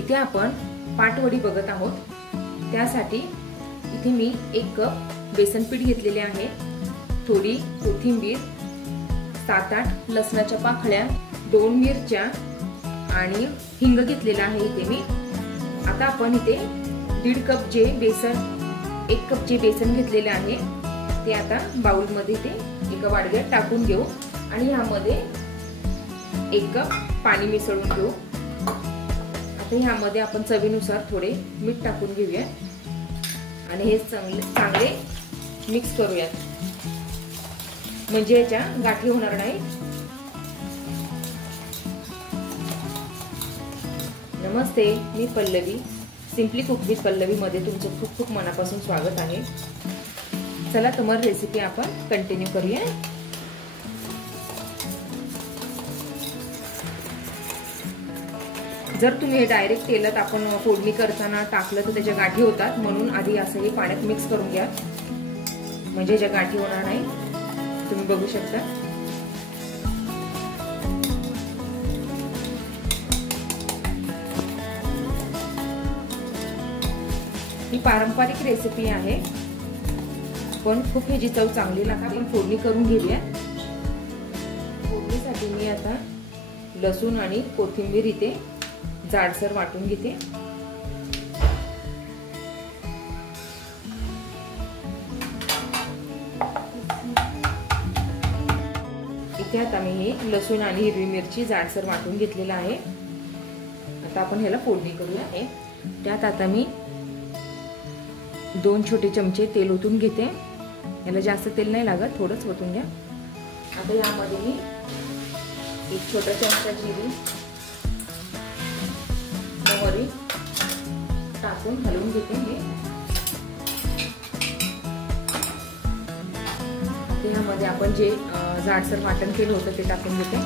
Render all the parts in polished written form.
इथे आपण पाटवडी बघत आहोत। त्यासाठी इथे मी 1 कप बेसन पीठ घेतलेले आहे, थोडी कोथिंबीर, 7-8 लसणाच्या पाकळ्या, 2 मिरच्या आणि हिंग घेतलेला आहे इथे मी। आता आपण इथे 1.5 कप जे बेसन 1 कप जे बेसन घेतलेले आहे ते आता बाउल मध्ये इथे एका वाडग्यात टाकून घेऊ आणि यामध्ये 1 कप पाणी मिसळून घेऊ। आता यामध्ये आपण चवीनुसार थोडे मीठ टाकून घेऊया आणि हे चांगले मिक्स करूयात, म्हणजे याच्या गाठी होणार नाही। नमस्ते, मी Pallavi, simply cook with Pallavi मध्ये तुमचं खूप खूप मनापासून स्वागत आहे। चला तर मग रेसिपी आपण कंटिन्यू करूया। जर तुम्ही हे डायरेक्ट तेलात आपण फोडणी करताना टाकलं तर त्याच्या गाठी होतात, म्हणून आधी असं हे पाण्यात मिक्स करून घ्या, म्हणजे याच्या गाठी होणार नाही। तुम्ही बघू शकता ही पारंपरिक रेसिपी आहे, पण खूप ह्याची चव चांगली लागते। आपण फोडणी करून घेऊया। फोडणीसाठी मी आता लसूण आणि कोथिंबीर इथे जाडसर वाटून घेते। इथे आता मी हे लसूण आणि हिरवी मिरची जाडसर वाटून घेतलेला आहे। आता आपण ह्याला फोडणी करूया। त्यात आता मी 2 छोटे चमचे तेल ओतून घेते। याला जास्त तेल नाही लागत, थोडंच ओतून घ्या। आता यामध्ये मी 1 छोटा चमचा जिरे, मोहरी टाकून हलवून घेते। हे यामध्ये आपण जे जाडसर वाटण केलं होतं ते टाकून घेते।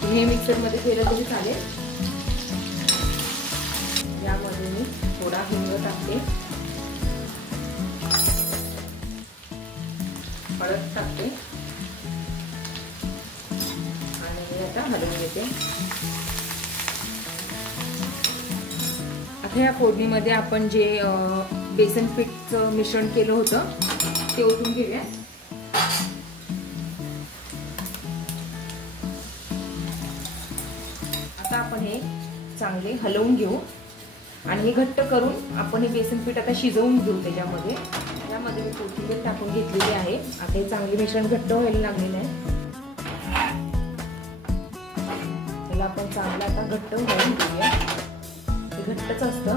तुम्ही हे मिक्सर मध्ये केलं तरी चालेल। यामध्ये मी थोडा हिंग टाकते, हळद टाकते आणि आता हलवून घेते। आता या फोडणीमध्ये आपण जे बेसन पीठचं मिश्रण केलं होतं ते ओतून घेऊया। आता आपण हे चांगले हलवून घेऊ आणि हे घट्ट करून आपण हे बेसन पीठ आता शिजवून घेऊ त्याच्यामध्ये। यामध्ये मी कोथिंबीर टाकून घेतलेली आहे। आता हे चांगले मिश्रण घट्ट व्हायला लागलेलं आहे, त्याला आपण चांगलं आता घट्ट होऊन घेऊया। हे घट्टच असतं,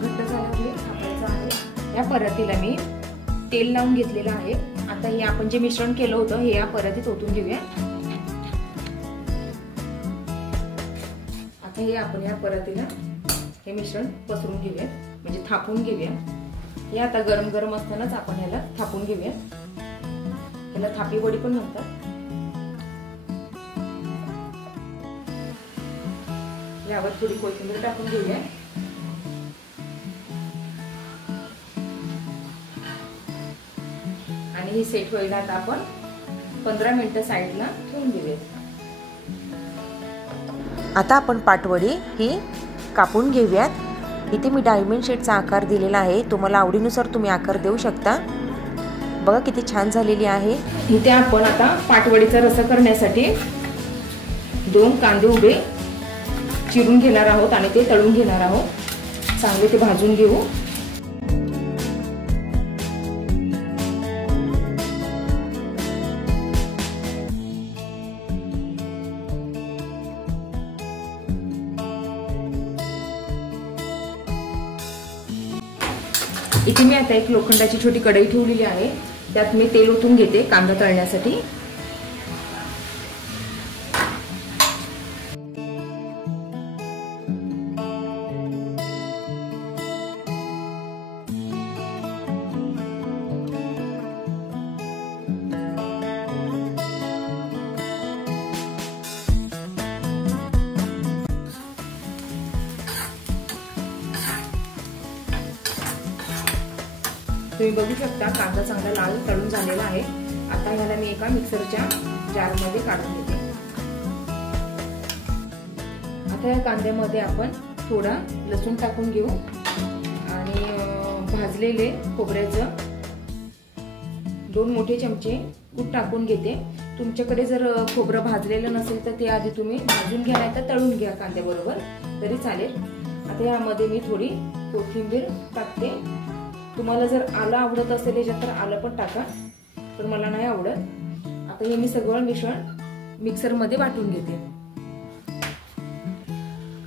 घट्ट झाल्यामुळे टाकायचं आहे। या परातीला मी तेल लावून घेतलेलं आहे। आता हे आपण जे मिश्रण केलं होतं हे या परातीत ओतून घेऊया। आता हे आपण या परातीला हे मिश्रण पसरून घेऊया, म्हणजे थापून घेऊया। हे आता गरम गरम असतानाच आपण याला थापून घेऊया। याला थापी वडी पण म्हणतात। यावर थोडी कोथिंबीर टाकून घेऊया आणि ही सेट व्हायला आता आपण 15 मिनिटं साईडला ठेवून देऊया। आता आपण पाटवडी ही कापून घेऊयात। इथे मी डायमंड शेपचा आकार दिलेला आहे, तुम्हाला आवडीनुसार तुम्ही आकार देऊ शकता। बघा किती छान झालेली आहे। इथे आपण आता पाटवडीचा रस्सा करण्यासाठी 2 कांदे उभे चिरून घेणार आहोत आणि ते तळून घेणार आहोत। चांगले ते भाजून घेऊ। इथे मी आता एक लोखंडाची छोटी कढई ठेवलेली आहे, त्यात मी तेल ओतून घेते कांदा तळण्यासाठी। तुम्ही बघू शकता कांदा चांगला लाल तळून झालेला आहे। आता ह्याला मी एका मिक्सरच्या जार मध्ये काढून घेते। आता या कांद्यामध्ये आपण थोडा लसूण टाकून घेऊ आणि भाजलेले खोबऱ्याचं 2 मोठे चमचे कूट टाकून घेते. तुमच्याकडे जर खोबरं भाजलेलं नसेल तर ते आधी तुम्ही भाजून घ्या, नाही तर तळून घ्या कांद्याबरोबर तरी चालेल. आता यामध्ये मी थोडी कोथिंबीर टाकते. तुम्हाला जर आलं आवडत असेल याच्यात तर आलं पण टाका, पण मला नाही आवडत. आता हे मी सगळं मिश्रण मिक्सरमध्ये वाटून घेते.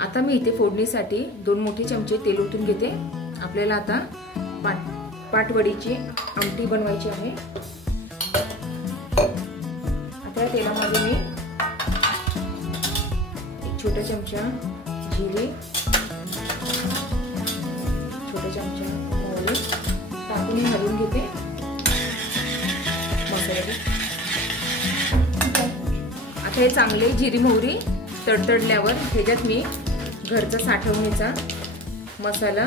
आता मी इथे फोडणीसाठी 2 मोठे चमचे तेल ओतून घेते. आपल्याला आता पाटवडीची आमटी बनवायची आहे. आता या तेलामध्ये मी 1 छोटा चमचा जिरे, छोटा चमचा मोहरी टाकून हलवून घेते. मसाले आता हे चांगले जिरी मोहरी तडतडल्यावर ह्याच्यात मी घरचा साठवणीचा मसाला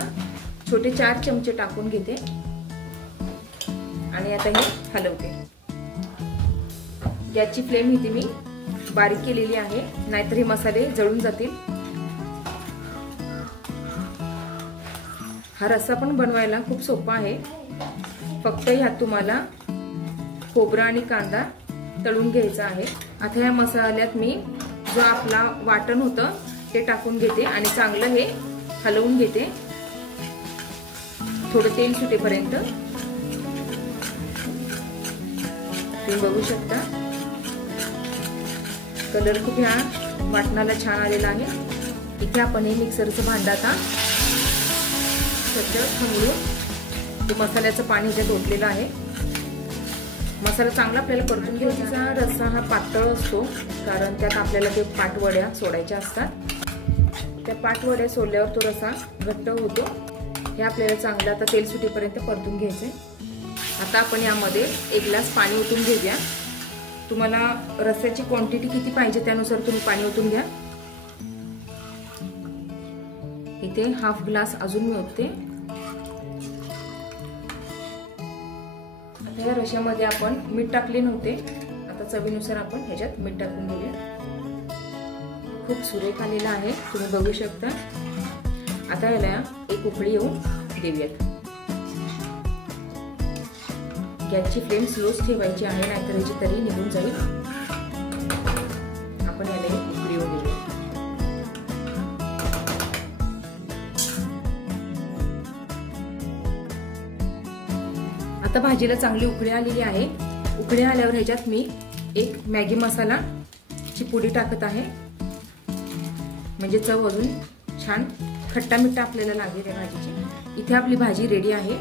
छोटे 4 चमचे टाकून घेते आणि आता हे हलवते. गॅसची फ्लेम इथे मी बारीक केलेली आहे, नाहीतर हे मसाले जळून जातील. हा रस्सा पण बनवायला खूप सोपा आहे. फक्त ह्यात तुम्हाला खोबरं आणि कांदा तळून घ्यायचा आहे. आता या मसाल्यात मी जो आपला वाटण होतं ते टाकून घेते आणि चांगलं हे हलवून घेते थोडं तेल सुटेपर्यंत. तुम्ही बघू शकता कलर खूप ह्या वाटणाला छान आलेला आहे. इथे आपण हे मिक्सरचं भांडं आता स्वच्छ खमळून ते मसाल्याचं पाणी ह्याच्यात ओतलेलं आहे. मसाला चांगला आपल्याला परतून घ्यायचा. रस्सा हा पातळ असतो कारण त्यात आपल्याला ते पाटवड्या सोडायच्या असतात. त्या पाटवड्या सोडल्यावर तो रस्सा घट्ट होतो. हे आपल्याला चांगलं आता तेल सुटेपर्यंत परतून घ्यायचे. आता आपण यामध्ये 1 ग्लास पाणी ओतून घेऊया. तुम्हाला रस्स्याची क्वांटिटी किती पाहिजे त्यानुसार तुम्ही पाणी ओतून घ्या. इथे 1/2 ग्लास अजून मी ओतते. आता या रश्श्यामध्ये आपण मीठ टाकले नव्हते, आता चवीनुसार आपण ह्याच्यात मीठ टाकून घेऊया. खूप सुरेख आलेला आहे, तुम्ही बघू शकता. आता याला एक उकळी येऊन देऊयात. गॅसची फ्लेम स्लोच ठेवायची आहे, नाहीतर याची तरी निघून जाईल. आपण याला एक उकळी येऊन देऊया. आता भाजीला चांगली उकळी आलेली आहे. उकळी आल्यावर ह्याच्यात मी एक मॅगी मसाला ची पुडी टाकत आहे, म्हणजे चव अजून छान खट्टा मिठ्ठा आपल्याला लागेल या भाजीची. इथे आपली भाजी रेडी आहे.